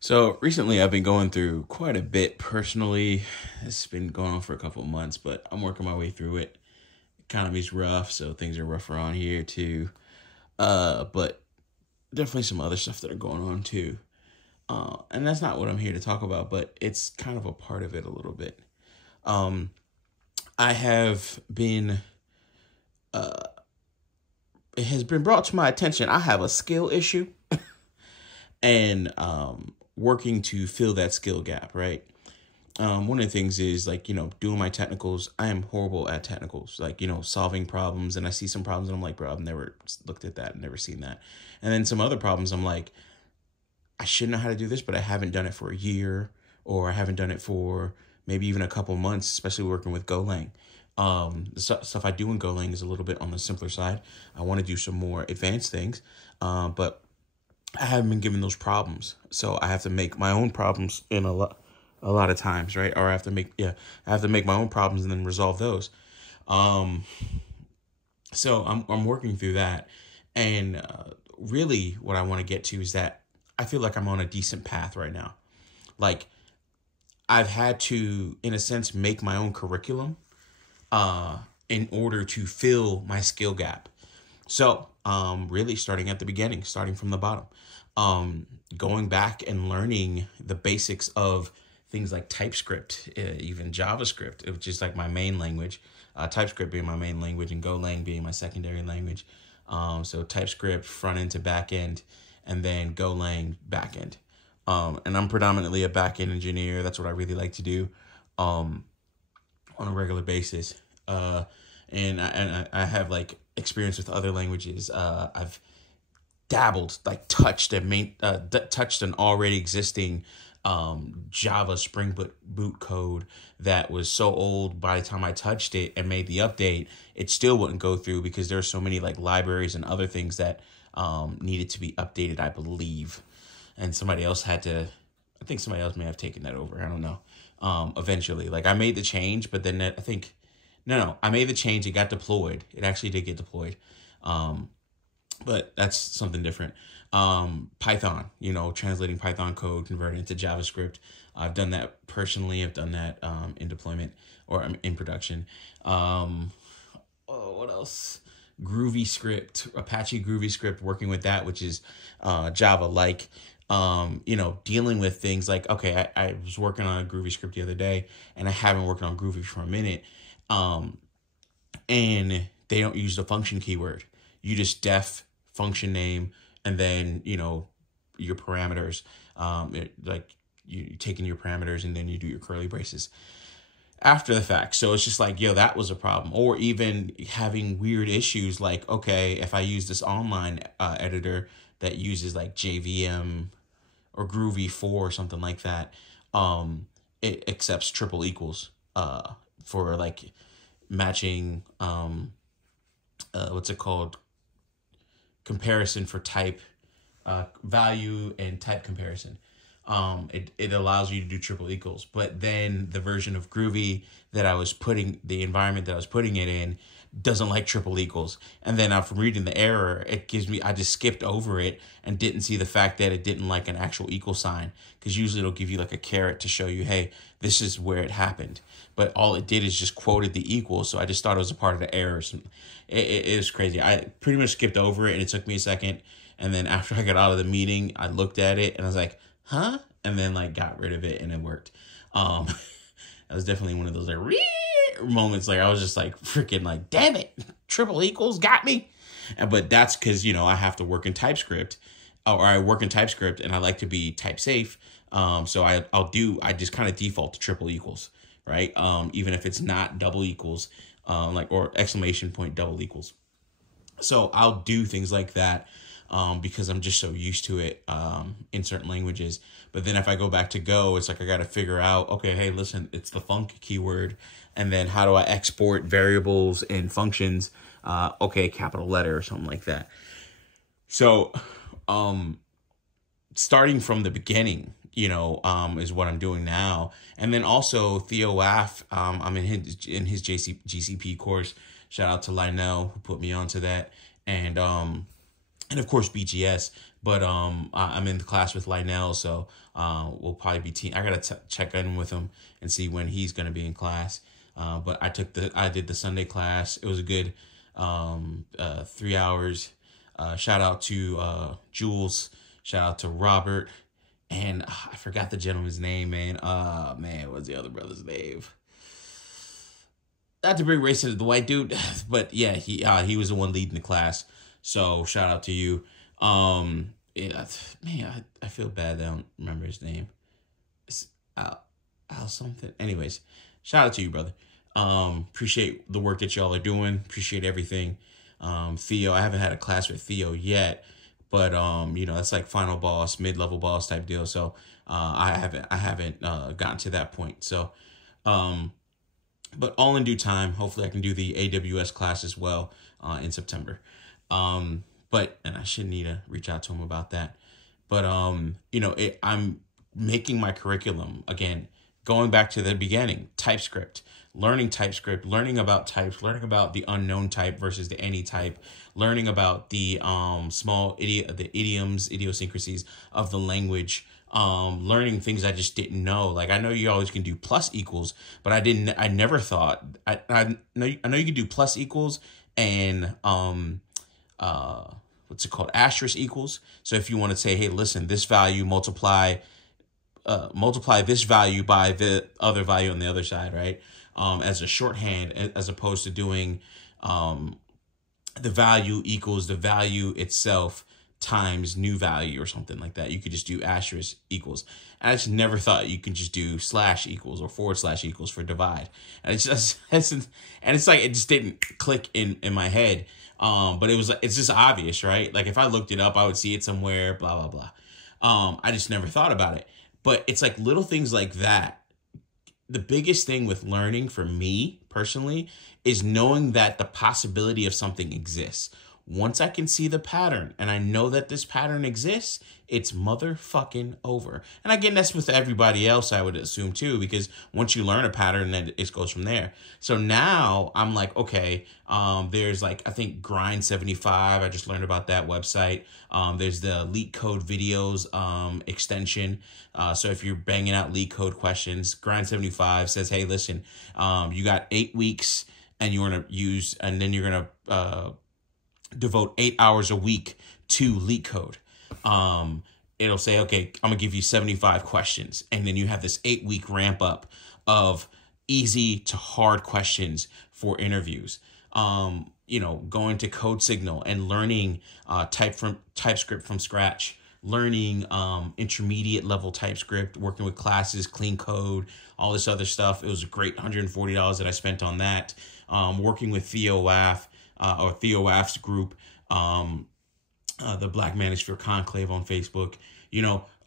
So recently I've been going through quite a bit personally. It's been going on for a couple of months, but I'm working my way through it. Economy's rough, so things are rough around here too. But definitely some other stuff that are going on too. And that's not what I'm here to talk about, but it's kind of a part of it a little bit. Um, I have been, it has been brought to my attention. I have a skill issue and working to fill that skill gap, right? One of the things is like, doing my technicals. I am horrible at technicals, like, solving problems. And I see some problems and I'm like, bro, I've never looked at that, never seen that. And then some other problems, I'm like, I should know how to do this, but I haven't done it for a year, or I haven't done it for maybe even a couple months, especially working with Golang. The stuff I do in Golang is a little bit on the simpler side. I want to do some more advanced things, but I haven't been given those problems. So I have to make my own problems in a lot of times, right? Or I have to make my own problems and then resolve those. Um, so I'm working through that, and really what I want to get to is that I feel like I'm on a decent path right now. Like I've had to, in a sense, make my own curriculum in order to fill my skill gap. So, really starting at the beginning, starting from the bottom, going back and learning the basics of things like TypeScript, even JavaScript, which is like my main language, TypeScript being my main language and Golang being my secondary language. So TypeScript front end to back end, and then Golang back end. And I'm predominantly a back end engineer. That's what I really like to do on a regular basis. And I have like experience with other languages. I've dabbled, like touched an already existing Java Spring Boot code that was so old by the time I touched it and made the update, it still wouldn't go through because there are so many like libraries and other things that needed to be updated, I believe. And I think somebody else may have taken that over. I don't know. Eventually, like I made the change, but then I made the change. It got deployed. It actually did get deployed. But that's something different. Python, translating Python code, converting it to JavaScript. I've done that personally. I've done that in deployment or in production. What else? Groovy script, Apache Groovy script, working with that, which is Java-like. Dealing with things like, okay, I was working on a Groovy script the other day, and I haven't worked on Groovy for a minute. And they don't use the function keyword. You just def function name, and then, your parameters, like you take in your parameters and then you do your curly braces after the fact. So it's just like, that was a problem. Or even having weird issues like, okay, if I use this online editor that uses like JVM or Groovy 4 or something like that, it accepts triple equals for like matching, what's it called? Comparison for type, value and type comparison. It allows you to do triple equals, but then the version of Groovy the environment that I was putting it in doesn't like triple equals. And then from reading the error, I just skipped over it and didn't see the fact that it didn't like an actual equal sign. Because usually it'll give you like a caret to show you, hey, this is where it happened. But all it did is just quoted the equal. So I just thought it was a part of the error. So it was crazy. I pretty much skipped over it and it took me a second. And then after I got out of the meeting, I looked at it and I was like, huh? And then like got rid of it and it worked. That was definitely one of those like moments. Like I was just like freaking like, damn it, triple equals got me. But that's because, I have to work in TypeScript, or I work in TypeScript and I like to be type safe. So I just kind of default to triple equals, right? Even if it's not double equals, or exclamation point double equals. So I'll do things like that. Because I'm just so used to it in certain languages. But then if I go back to Go, it's like I got to figure out, okay, hey, listen, it's the func keyword. And then how do I export variables and functions? Okay, capital letter or something like that. So starting from the beginning, is what I'm doing now. And then also Theo Aff, I'm in his GCP course. Shout out to Lionel who put me onto that. And of course, BGS, But I'm in the class with Lionel, so we'll probably be I gotta check in with him and see when he's gonna be in class. But I did the Sunday class. It was a good 3 hours. Shout out to Jules. Shout out to Robert. And I forgot the gentleman's name, man. Man, what's the other brother's name? Not to bring race into the white dude, but yeah, he was the one leading the class. So shout out to you. Yeah, man, I feel bad that I don't remember his name. It's Al something. Anyways, shout out to you, brother. Appreciate the work that y'all are doing. Appreciate everything. Theo, I haven't had a class with Theo yet, but that's like final boss, mid-level boss type deal. So I haven't gotten to that point. So but all in due time. Hopefully I can do the AWS class as well in September. And I should need to reach out to him about that. But I'm making my curriculum again, going back to the beginning, TypeScript, learning about types, learning about the unknown type versus the any type, learning about the the idioms, idiosyncrasies of the language, learning things I just didn't know. Like, I know you always can do plus equals, but I never thought, I know you can do plus equals and, what's it called? Asterisk equals. So if you want to say, hey, listen, this value multiply this value by the other value on the other side, right? As a shorthand, as opposed to doing, the value equals the value itself times new value or something like that. You could just do asterisk equals. And I just never thought you could just do slash equals or forward slash equals for divide. And it's like, it just didn't click in my head. But it's just obvious, right? Like, if I looked it up, I would see it somewhere, blah, blah, blah. I just never thought about it. But it's like little things like that. The biggest thing with learning for me personally is knowing that the possibility of something exists. Once I can see the pattern and I know that this pattern exists, it's motherfucking over. And again, that's with everybody else, I would assume too, because once you learn a pattern, then it goes from there. So now I'm like, okay, there's like, I think Grind 75. I just learned about that website. There's the Leak Code videos extension. So if you're banging out Leak Code questions, Grind 75 says, hey, listen, you got 8 weeks and you're going to use, and then you're going to, devote 8 hours a week to Leak Code. It'll say, okay, I'm gonna give you 75 questions. And then you have this 8-week ramp up of easy to hard questions for interviews. Going to Code Signal and learning TypeScript from scratch, learning intermediate level TypeScript, working with classes, clean code, all this other stuff. It was a great $140 that I spent on that. Working with Theo Waff, or Theo Waff's group, the Black Manosphere Conclave on Facebook.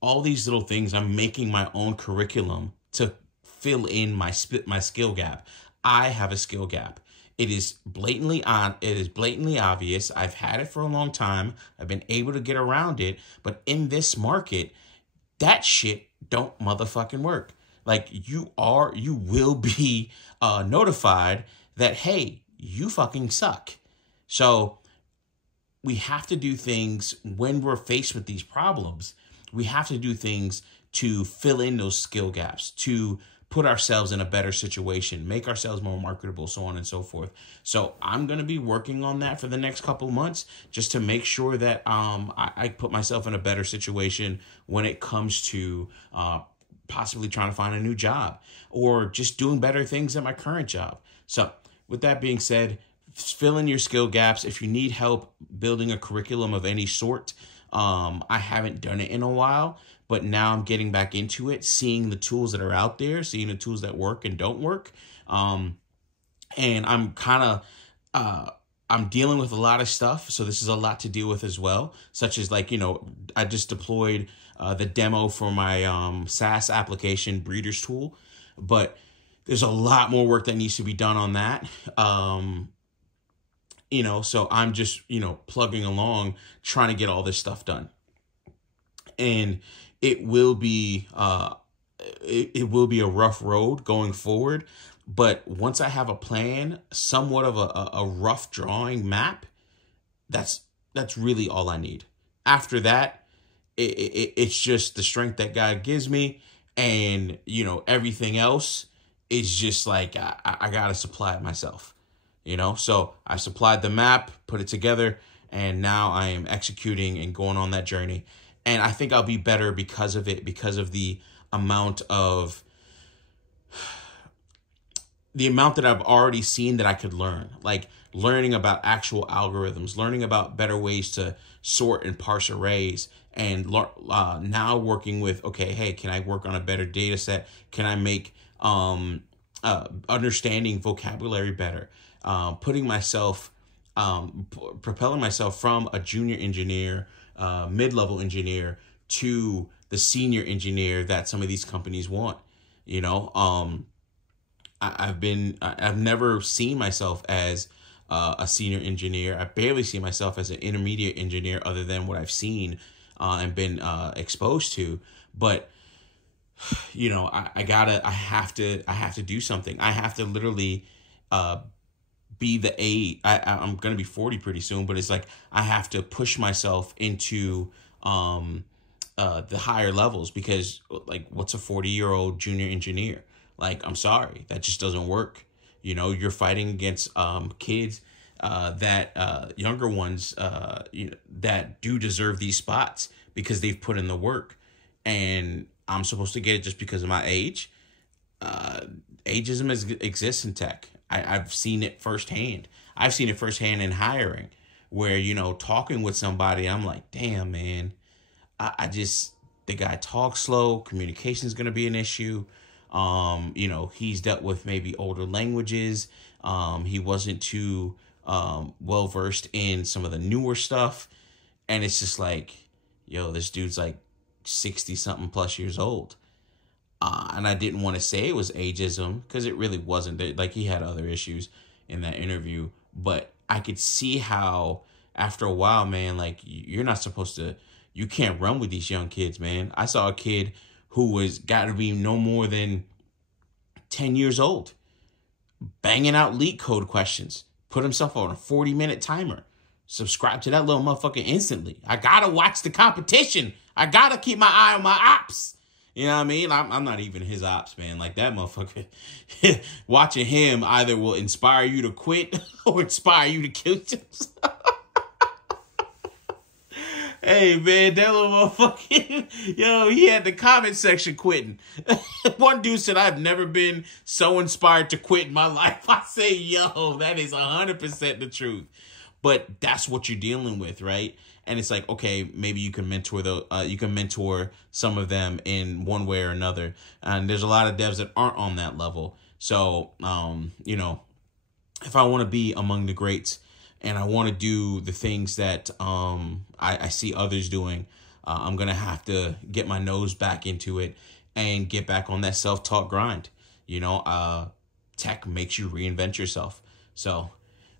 All these little things. I'm making my own curriculum to fill in my skill gap. I have a skill gap. It is blatantly obvious. I've had it for a long time. I've been able to get around it. But in this market, that shit don't motherfucking work. Like, you will be notified that, hey, you fucking suck. So we have to do things when we're faced with these problems. We have to do things to fill in those skill gaps, to put ourselves in a better situation, make ourselves more marketable, so on and so forth. So I'm going to be working on that for the next couple months, just to make sure that I put myself in a better situation when it comes to possibly trying to find a new job or just doing better things at my current job. So with that being said, fill in your skill gaps. If you need help building a curriculum of any sort, I haven't done it in a while, but now I'm getting back into it, seeing the tools that are out there, seeing the tools that work and don't work. And I'm I'm dealing with a lot of stuff, so this is a lot to deal with as well, such as I just deployed the demo for my SaaS application Breeders tool, but there's a lot more work that needs to be done on that. So I'm just, plugging along, trying to get all this stuff done. And it will be a rough road going forward. But once I have a plan, somewhat of a rough drawing map, that's really all I need. After that, it's just the strength that God gives me. And, everything else is just like, I got to supply it myself, So I supplied the map, put it together, and now I am executing and going on that journey. And I think I'll be better because of it, because of the amount that I've already seen that I could learn, like learning about actual algorithms, learning about better ways to sort and parse arrays, and now working with, okay, hey, can I work on a better data set? Can I make understanding vocabulary better? Propelling myself from a junior engineer, mid-level engineer, to the senior engineer that some of these companies want. I've never seen myself as a senior engineer. I barely see myself as an intermediate engineer, other than what I've seen and been exposed to. But I have to do something. I have to literally be the age. I'm gonna be 40 pretty soon, but it's like I have to push myself into the higher levels, because like, what's a 40-year-old junior engineer? Like, I'm sorry, that just doesn't work. You're fighting against kids that younger ones that do deserve these spots because they've put in the work, and I'm supposed to get it just because of my age. Ageism exists in tech. I've seen it firsthand. I've seen it firsthand in hiring, where talking with somebody, I'm like, damn, man, the guy talks slow. Communication is going to be an issue. He's dealt with maybe older languages. He wasn't too well versed in some of the newer stuff. And it's just like, yo, this dude's like 60 something plus years old. And I didn't want to say it was ageism, because it really wasn't. Like, he had other issues in that interview. But I could see how after a while, man, like, you're not supposed to, you can't run with these young kids, man. I saw a kid who was got to be no more than 10 years old, banging out leak code questions, put himself on a 40-minute timer, subscribe to that little motherfucker instantly. I got to watch the competition. I got to keep my eye on my ops. You know what I mean? I'm not even his ops, man. Like, that motherfucker, watching him either will inspire you to quit or inspire you to kill yourself. Hey, man, that little motherfucker, yo, he had the comment section quitting. One dude said, I've never been so inspired to quit in my life. I say, yo, that is 100% the truth. But that's what you're dealing with, right? And it's like, okay, maybe you can mentor some of them in one way or another. And there's a lot of devs that aren't on that level. So, if I want to be among the greats, and I want to do the things that I see others doing, I'm going to have to get my nose back into it and get back on that self-taught grind. Tech makes you reinvent yourself. So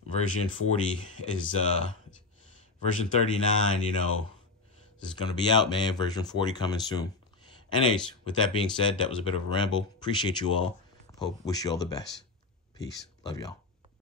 version 40 is version 39, is going to be out, man. Version 40 coming soon. Anyways, with that being said, that was a bit of a ramble. Appreciate you all. Wish you all the best. Peace. Love y'all.